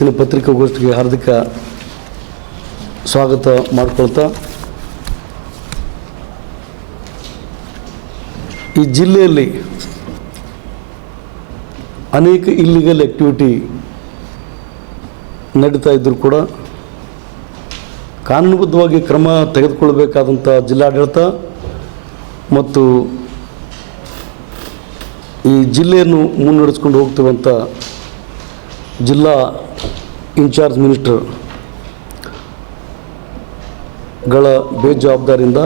ಇವತ್ತಿನ ಪತ್ರಿಕಾಗೋಷ್ಠಿಗೆ ಹಾರ್ದಿಕ ಸ್ವಾಗತ ಮಾಡಿಕೊಳ್ತಾ, ಈ ಜಿಲ್ಲೆಯಲ್ಲಿ ಅನೇಕ ಇಲ್ಲಿಗಲ್ ಆ್ಯಕ್ಟಿವಿಟಿ ನಡೀತಾ ಇದ್ದರೂ ಕೂಡ ಕಾನೂನುಬದ್ಧವಾಗಿ ಕ್ರಮ ತೆಗೆದುಕೊಳ್ಬೇಕಾದಂಥ ಜಿಲ್ಲಾಡಳಿತ ಮತ್ತು ಈ ಜಿಲ್ಲೆಯನ್ನು ಮುನ್ನಡೆಸ್ಕೊಂಡು ಹೋಗ್ತಿರುವಂಥ ಜಿಲ್ಲಾ ಇನ್ಚಾರ್ಜ್ ಮಿನಿಸ್ಟರ್ಗಳ ಬೇಜವಾಬ್ದಾರಿಯಿಂದ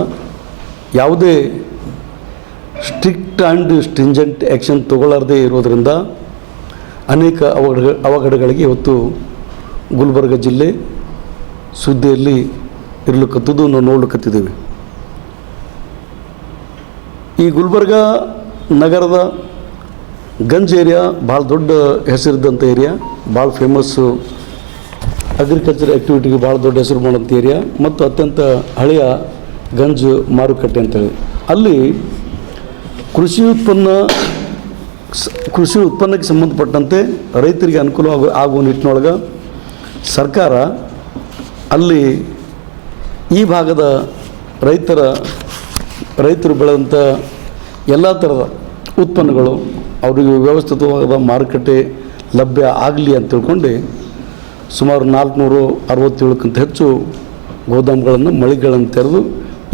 ಯಾವುದೇ ಸ್ಟ್ರಿಕ್ಟ್ ಆ್ಯಂಡ್ ಸ್ಟ್ರಿಂಜೆಂಟ್ ಆ್ಯಕ್ಷನ್ ತಗೊಳ್ಳಾರದೇ ಇರೋದರಿಂದ ಅನೇಕ ಅವಘಡ, ಅವಘಡಗಳಿಗೆ ಇವತ್ತು ಗುಲ್ಬರ್ಗ ಜಿಲ್ಲೆ ಸುದ್ದಿಯಲ್ಲಿ ಇರ್ಲಿಕ್ಕತ್ತದು ನಾವು ನೋಡ್ಲಿಕ್ಕತ್ತಿದ್ದೇವೆ ಈ ಗುಲ್ಬರ್ಗ ನಗರದ ಗಂಜ್ ಏರಿಯಾ, ಭಾಳ ದೊಡ್ಡ ಹೆಸರಿದ್ದಂಥ ಏರಿಯಾ, ಭಾಳ ಫೇಮಸ್ಸು ಅಗ್ರಿಕಲ್ಚರ್ ಆ್ಯಕ್ಟಿವಿಟಿಗೆ ಭಾಳ ದೊಡ್ಡ ಹೆಸರು ಮಾಡೋಂಥ ಏರಿಯಾ, ಮತ್ತು ಅತ್ಯಂತ ಹಳೆಯ ಗಂಜ್ ಮಾರುಕಟ್ಟೆ ಅಂತೇಳಿ. ಅಲ್ಲಿ ಕೃಷಿ ಉತ್ಪನ್ನ ಕೃಷಿ ಉತ್ಪನ್ನಕ್ಕೆ ಸಂಬಂಧಪಟ್ಟಂತೆ ರೈತರಿಗೆ ಅನುಕೂಲ ಆಗೋ, ಆಗುವ ನಿಟ್ಟಿನೊಳಗೆ ಸರ್ಕಾರ ಅಲ್ಲಿ ಈ ಭಾಗದ ರೈತರ, ರೈತರು ಬೆಳೆದಂಥ ಎಲ್ಲ ಥರದ ಉತ್ಪನ್ನಗಳು ಅವರಿಗೆ ವ್ಯವಸ್ಥಿತವಾದ ಮಾರುಕಟ್ಟೆ ಲಭ್ಯ ಆಗಲಿ ಅಂತ ತಿಳ್ಕೊಂಡು ಸುಮಾರು ನಾಲ್ಕುನೂರು ಅರವತ್ತೇಳಕ್ಕಿಂತ ಹೆಚ್ಚು ಗೋದಾಮುಗಳನ್ನು, ಮಳಿಗೆಗಳನ್ನು ತೆರೆದು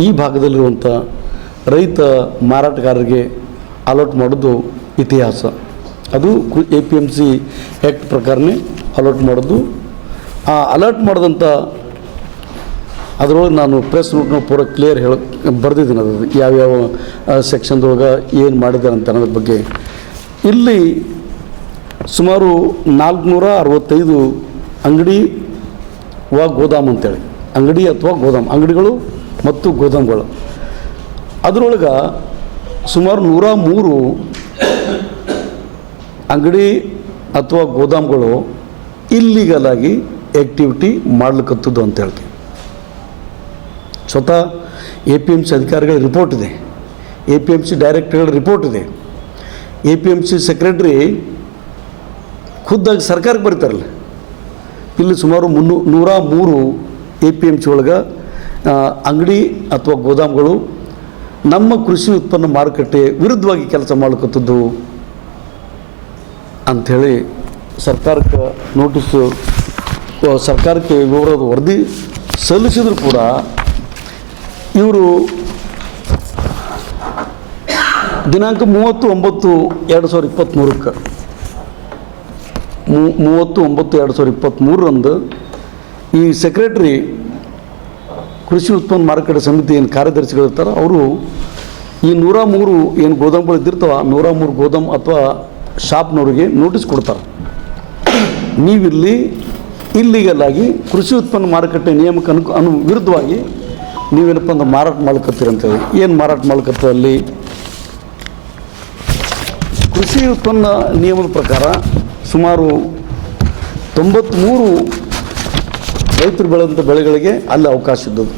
ಈ ಭಾಗದಲ್ಲಿರುವಂಥ ರೈತ ಮಾರಾಟಗಾರರಿಗೆ ಅಲಾಟ್ ಮಾಡೋದು ಇತಿಹಾಸ. ಅದು A P M C act ಪ್ರಕಾರನೇ ಅಲಾಟ್ ಮಾಡೋದು. ಆ ಅಲರ್ಟ್ ಮಾಡಿದಂಥ ಅದರೊಳಗೆ ನಾನು ಪ್ರೆಸ್ ನೋಟ್ನ ಪೂರ ಕ್ಲಿಯರ್ ಹೇಳ ಬರೆದಿದ್ದೀನಿ ಅದು ಯಾವ್ಯಾವ ಸೆಕ್ಷನ್ದೊಳಗೆ ಏನು ಮಾಡಿದ್ದಾರೆ ಅಂತ ಅನ್ನೋದ್ರ ಬಗ್ಗೆ ಇಲ್ಲಿ ಸುಮಾರು ನಾಲ್ಕುನೂರ ಅರವತ್ತೈದು ಅಂಗಡಿ ವ ಗೋದಾಮ್ ಅಂತೇಳಿ. ಅಂಗಡಿ ಅಥವಾ ಗೋದಾಮ್. ಅಂಗಡಿಗಳು ಮತ್ತು ಗೋದಾಮ್ಗಳು. ಅದರೊಳಗೆ ಸುಮಾರು ನೂರ ಮೂರು ಅಂಗಡಿ ಅಥವಾ ಗೋದಾಮ್ಗಳು ಇಲ್ಲಿಗಲಾಗಿ ಆ್ಯಕ್ಟಿವಿಟಿ ಮಾಡ್ಲಿಕ್ಕತ್ತದ್ದು ಅಂತ ಹೇಳ್ತೀವಿ. ಸ್ವತಃ ಎ ಪಿ ಎಂ ಸಿ ಅಧಿಕಾರಿಗಳ ರಿಪೋರ್ಟ್ ಇದೆ. ಎ ಪಿ ಎಂ ಸಿ ಡೈರೆಕ್ಟರ್ಗಳ ರಿಪೋರ್ಟ್ ಇದೆ. A P M C secretary ಖುದ್ದಾಗಿ ಸರ್ಕಾರಕ್ಕೆ ಬರ್ತಾರಲ್ಲ. ಇಲ್ಲಿ ಸುಮಾರು ಮುನ್ನೂ, ನೂರ ಮೂರು ಎ ಪಿ ಎಂ ಸಿ ಒಳಗೆ ಅಂಗಡಿ ಅಥವಾ ಗೋದಾಮುಗಳು ನಮ್ಮ ಕೃಷಿ ಉತ್ಪನ್ನ ಮಾರುಕಟ್ಟೆ ವಿರುದ್ಧವಾಗಿ ಕೆಲಸ ಮಾಡ್ಕೊತದ್ದು ಅಂಥೇಳಿ ಸರ್ಕಾರಕ್ಕೆ ನೋಟಿಸ್, ಸರ್ಕಾರಕ್ಕೆ ವಿವರದ ವರದಿ ಸಲ್ಲಿಸಿದ್ರು ಕೂಡ ಇವರು ದಿನಾಂಕ ಮೂವತ್ತು ಒಂಬತ್ತು ಎರಡು ಸಾವಿರದ ಇಪ್ಪತ್ತ್ಮೂರಕ್ಕೆ ಮೂವತ್ತು ಒಂಬತ್ತು ಎರಡು ಸಾವಿರದ ಇಪ್ಪತ್ತ್ಮೂರರಂದು ಈ ಸೆಕ್ರೆಟ್ರಿ ಕೃಷಿ ಉತ್ಪನ್ನ ಮಾರುಕಟ್ಟೆ ಸಮಿತಿ ಏನು ಕಾರ್ಯದರ್ಶಿಗಳಿರ್ತಾರೆ ಅವರು ಈ ನೂರ ಮೂರು ಏನು ಗೋದಾಮುಗಳು ಇದ್ದಿರ್ತಾವ ನೂರ ಮೂರು ಗೋದಾಮ್ ಅಥವಾ ಶಾಪ್ನವ್ರಿಗೆ ನೋಟಿಸ್ ಕೊಡ್ತಾರೆ. ನೀವಿಲ್ಲಿ ಇಲ್ಲಿಗಲ್ ಆಗಿ ಕೃಷಿ ಉತ್ಪನ್ನ ಮಾರುಕಟ್ಟೆ ನಿಯಮಕ್ಕೆ ಅನು ಅನು ವಿರುದ್ಧವಾಗಿ ನೀವೇನಪ್ಪ ಅಂದ್ರೆ ಮಾರಾಟ ಮಾಡ್ಕತ್ತೀರಂತೇಳಿ ಏನು ಮಾರಾಟ ಮಾಡ್ಕತ್ತ ಅಲ್ಲಿ? ಕೃಷಿ ಉತ್ಪನ್ನ ನಿಯಮದ ಪ್ರಕಾರ ಸುಮಾರು ತೊಂಬತ್ತ್ಮೂರು ರೈತರು ಬೆಳೆದಂಥ ಬೆಳೆಗಳಿಗೆ ಅಲ್ಲಿ ಅವಕಾಶ ಇದ್ದದ್ದು.